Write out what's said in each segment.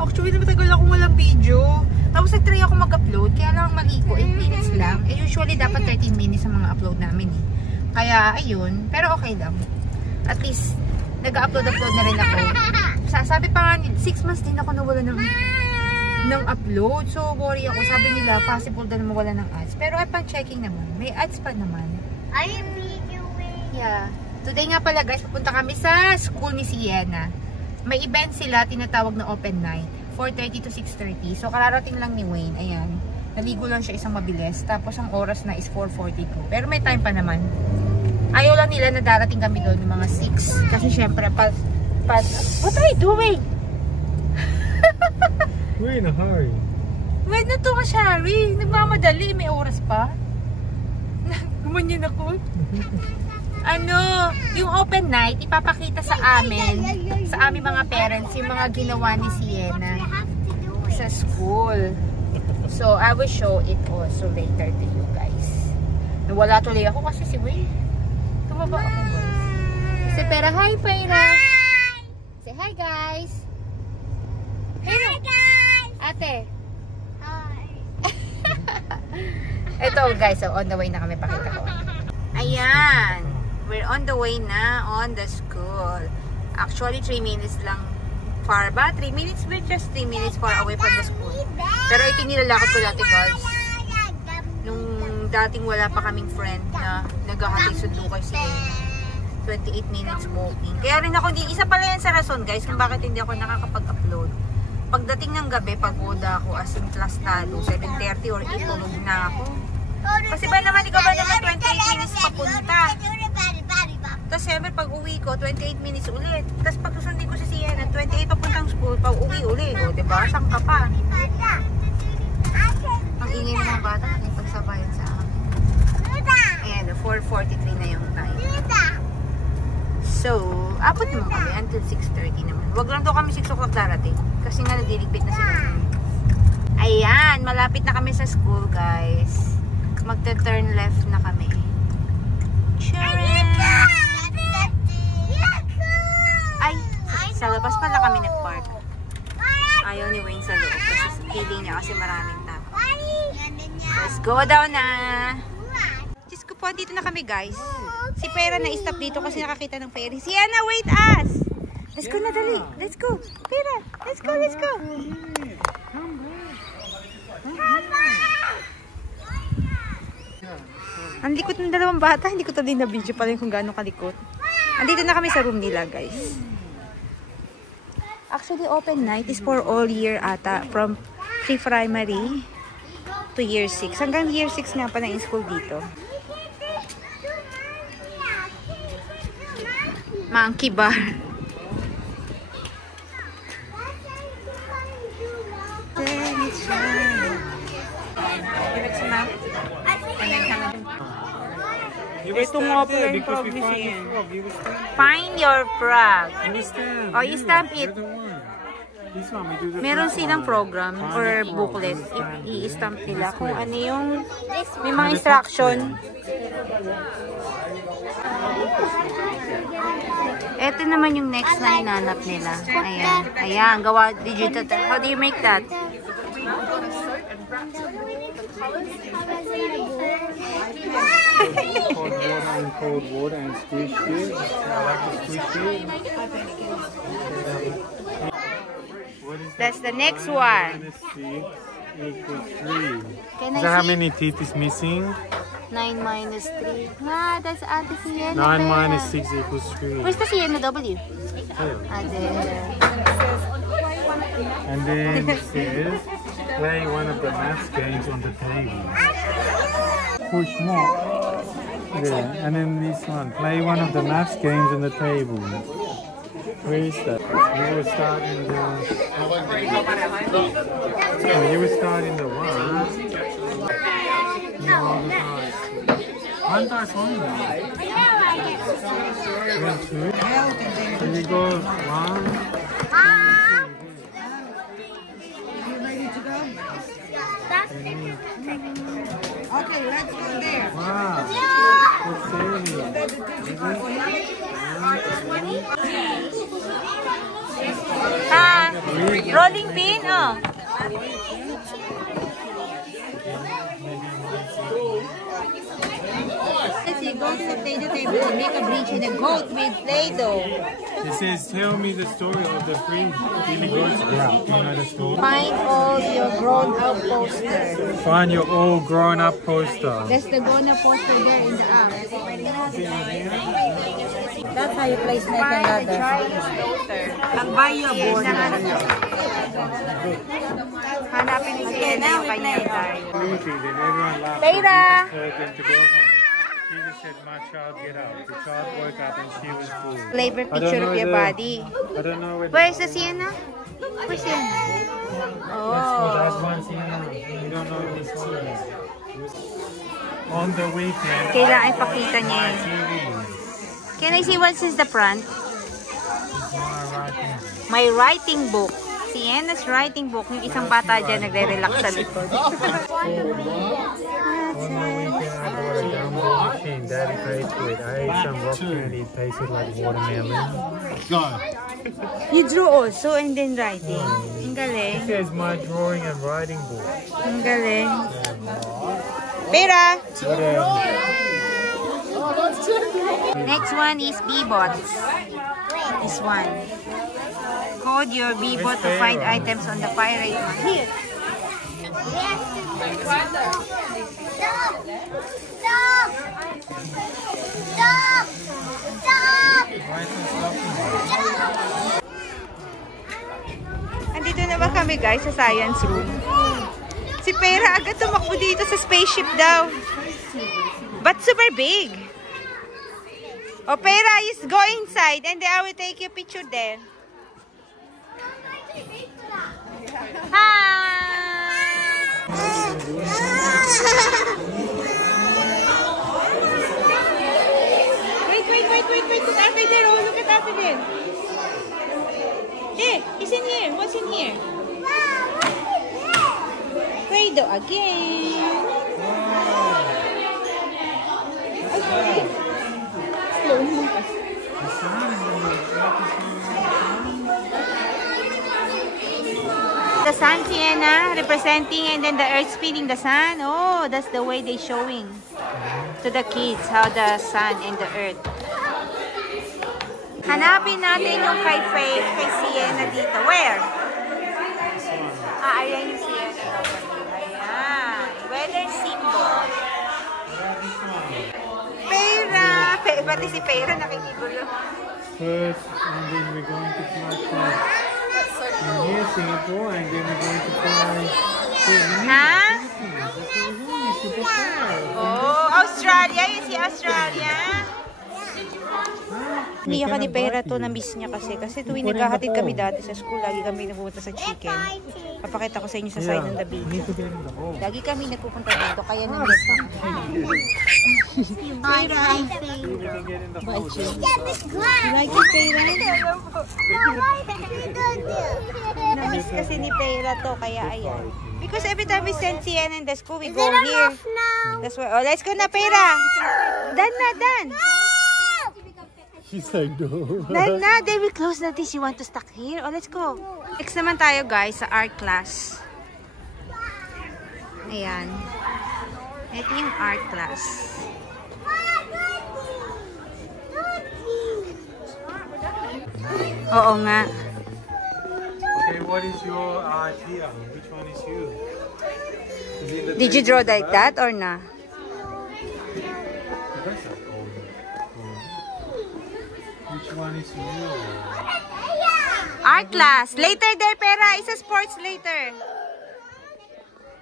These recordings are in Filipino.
Actually, matagal akong walang video. Tapos nag-try ako mag-upload. Kaya lang mali ko, 8 minutes lang. Eh, usually dapat 13 minutes ang mga upload namin eh. Kaya, ayun. Pero okay lang. At least, nag-upload na rin ako. Sabi pa nga, 6 months din ako nawala ng upload. So, worry ako. Sabi nila, possible na mawala ng ads. Pero upon checking naman, may ads pa naman. I'm videoing. Yeah. Today nga pala guys, pupunta kami sa school ni Sienna. May event sila, tinatawag na open night. 4:30 to 6:30. So, kararating lang ni Wayne. Ayan. Naligo lang siya isang mabilis. Tapos, ang oras na is 4:42. Pero may time pa naman. Ayaw lang nila na darating kami doon ng mga 6. Kasi syempre, what are you doing? We're in a hurry. Wait na to ka, Shari. Nagmamadali. May oras pa. Gumanyan ako. Yung open night, ipapakita sa amin, sa aming mga parents, yung mga ginawa ni Sienna sa school. So, I will show it also later to you guys. Nawala tuloy ako kasi si Wayne. Tumaba ako guys. Say, pero hi, Paira. Say hi, guys. Hi, guys. Ate. Hi. Ito guys, so on the way na kami, pakita ko. Ayan. We're on the way na on the school. Actually, 3 minutes lang far ba? 3 minutes? We're just 3 minutes far away from the school. Pero ito nilalakad ko dati guys. Nung dating wala pa kaming friend na naghahatid sundo kay Sienna. 28 minutes walking. Kaya rin ako, isa pala yan sa rason guys kung bakit hindi ako nakakapag-upload. Pagdating ng gabi, pagoda ako as in class talo, 7:30 or 8 tulog na ako. Kasi ba naman, ikaw ba naman 28 minutes papunta? Tapos siyempre pag uwi ko, 28 minutes ulit. Tapos pag susundin ko si Sienna, 28 papuntang school, pag uwi ulit. O, diba? Saan ka pa? Ang ingay ng mga bata, may pagsabayan sa akin. Ayan, 4:43 na yung time. So, abot naman kami until 6:30 naman. Wag lang daw kami 6 o'clock darating. Kasi nga nadiligpit na sila. Ayan, malapit na kami sa school guys. Magta-turn left na kami. Ay, sa labas pala kami nag-park. Ayaw ni Wayne sa loob kasi feeling niya kasi maraming tao. Let's go down na. Diyos ko po, dito na kami guys. Si Pera na-stop dito kasi nakakita ng ferry. Sienna, wait us! Let's go na dali. Let's go. Pera, let's go, let's go. Ang likot ng dalawang bata. Hindi ko tuloy na video pa rin kung gaano kalikot. Andito na kami sa room nila guys. Actually, open night is for all year ata. From pre-primary to year 6. Hanggang year 6 nga pa na in school dito. Monkey bar. Ito nga pala yung frog ni Sian. Find your frog. Oh, you stamp it. Meron silang program or booklet. I-stamp nila kung ano yung may mga instruction. Ito naman yung next na hinanap nila. Ayan. Ayan. Gawa digital. How do you make that? Cold water and squish it. I like to squish it. That's the next one. Equals 3. Can Is that how many teeth is missing? 9 minus 3. Ah, that's Ate Sienna. 9 minus 6 equals 3. Where's the Sienna W? Here. Ah, there. And then it says, play one of the math games on the table. Push more. Yeah. And then this one, play one of the math games on the table. Where is that? You will start in the... Oh, you will start in the 1. One times 1 now. Then 2. So you go 1. Okay, let's go there. Wow. Good saving. Ah, rolling go to the Play-Doh table and make a bridge and a goat with Play-Doh. It says, tell me the story of the three Billy Goats. Yeah. You know the story? Find all your grown-up posters. Find your all grown-up poster. That's the grown-up poster there in the app. That's how you play Snake and Ladder. I'll buy you a board. Hanapin ni Sienna yung kanyang tayo. Then everyone laughed. Peira! Told them to go home. She just said, my child, get up. The child woke up and she was full. Flavor picture of your body. I don't know where. Where's the Sienna? Where's Sienna? Oh. That's one Sienna. You don't know this one. On the weekend, Kailangan ipakita niya my yun. TV. Can I see what's in the front? It's my writing. My writing book. Sienna's writing book. Yung isang bata dyan nagre-relax sa likod. On the weekend, I bought a gumbo machine. Daddy pays for it. I ate some rock candy. It tasted like watermelon. You drew also and then writing. Ang galing. It says my drawing and writing book. Ang galing. Pera! Next one is B-bots. This one. Code your B-bot to find items on the pirate map. Here. Andito na ba kami guys sa science room? Si Pera agad tumakbo dito sa spaceship daw. But super big. O Pera, just go inside and then I will take your picture there. Wait. There's Arthur there. Oh, look at Arthur there. There, he's in here. What's in here? Play-Doh again. Okay. Slow mo kasi. The sun, Sienna, representing, and then the earth spinning the sun. Oh, that's the way they showing to the kids how the sun and the earth. Hanapin natin yung kay Sienna dito. Where? Ayan yung Sienna. Ayan. Weather symbol. Pera! Pati si Pera nakikigulo. First, and then we're going to fly in here, Singapore, and then we're going to fly to Oh, Australia. You see Australia? Niya ka ni Pera to, na-miss niya kasi tuwing naghahatid kami dati sa school, lagi kami nagpupunta sa chicken. Papakita ko sa inyo sa side ng the video. Lagi kami nagpupunta dito, kaya na-miss na. Pera, I think. You like it, Pera? Na-miss kasi ni Pera to, kaya ayan. Because every time we send Sienna in the school, we go here. That's why. Oh, let's go na, Pera. Done. She's like, no. Na, they will close na this. You want to stuck here? Oh, let's go. Next naman tayo, guys, sa art class. Ayan. Ito yung art class. Oo nga. Okay, what is your idea? Which one is you? Did you draw like that or na? Which one is you? Art class. Later there, Pera. It's a sports later.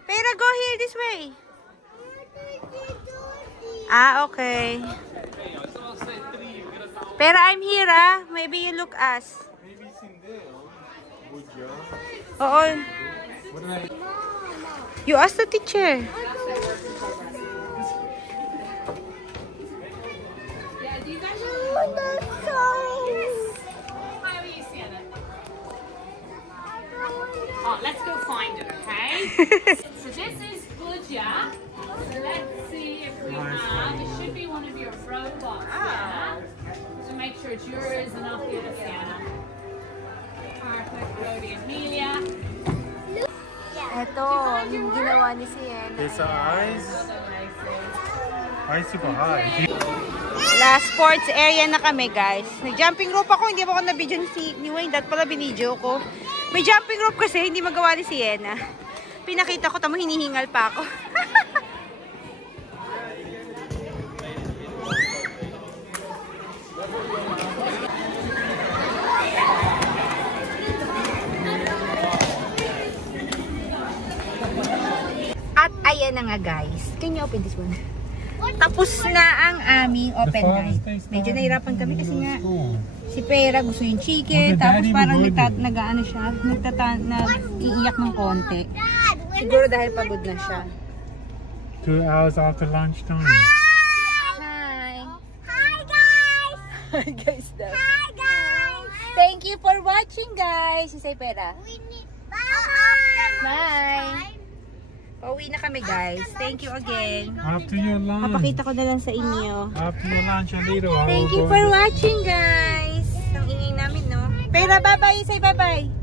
Pera, go here this way. Ah, okay. Pera, I'm here, ah. Maybe you look us. Maybe it's in there. Would you? Oo. What did I... You ask the teacher. Oh, let's go find it, okay? So this is Pooja. So let's see if we have, it should be one of your robots, yeah? So make sure it's yours and not the other Sienna. Perfect, Brody, Amelia. Ito, yung ginawa ni Sienna. It's eyes. Eyes super high. Last sports area na kami, guys. Nag-jumping rope ako. Hindi mo ako na-video ni Wayne. Dahil pala binidyo ko. May jumping rope kasi. Hindi magawa ni Sienna. Pinakita ko. Tamo hinihingal pa ako. At ayan na nga, guys. Can you open this one? Tapos na ang aming open night. Medyo nahirapan kami kasi nga si Pera gusto yung chicken. Tapos parang nag-ano siya, nag-iiyak ng konti. Siguro dahil pagod na siya. 2 hours after lunchtime. Hi! Hi, guys! Hi, guys daw. Hi, guys! Thank you for watching, guys. Si Pera. We need... Bye! Bye! Pauwi na kami, guys. Thank you again. After your lunch. Papakita ko na lang sa inyo. After your lunch, a little. Thank you for watching, guys. Ang ingay namin, no? Pera, bye-bye. Say bye-bye.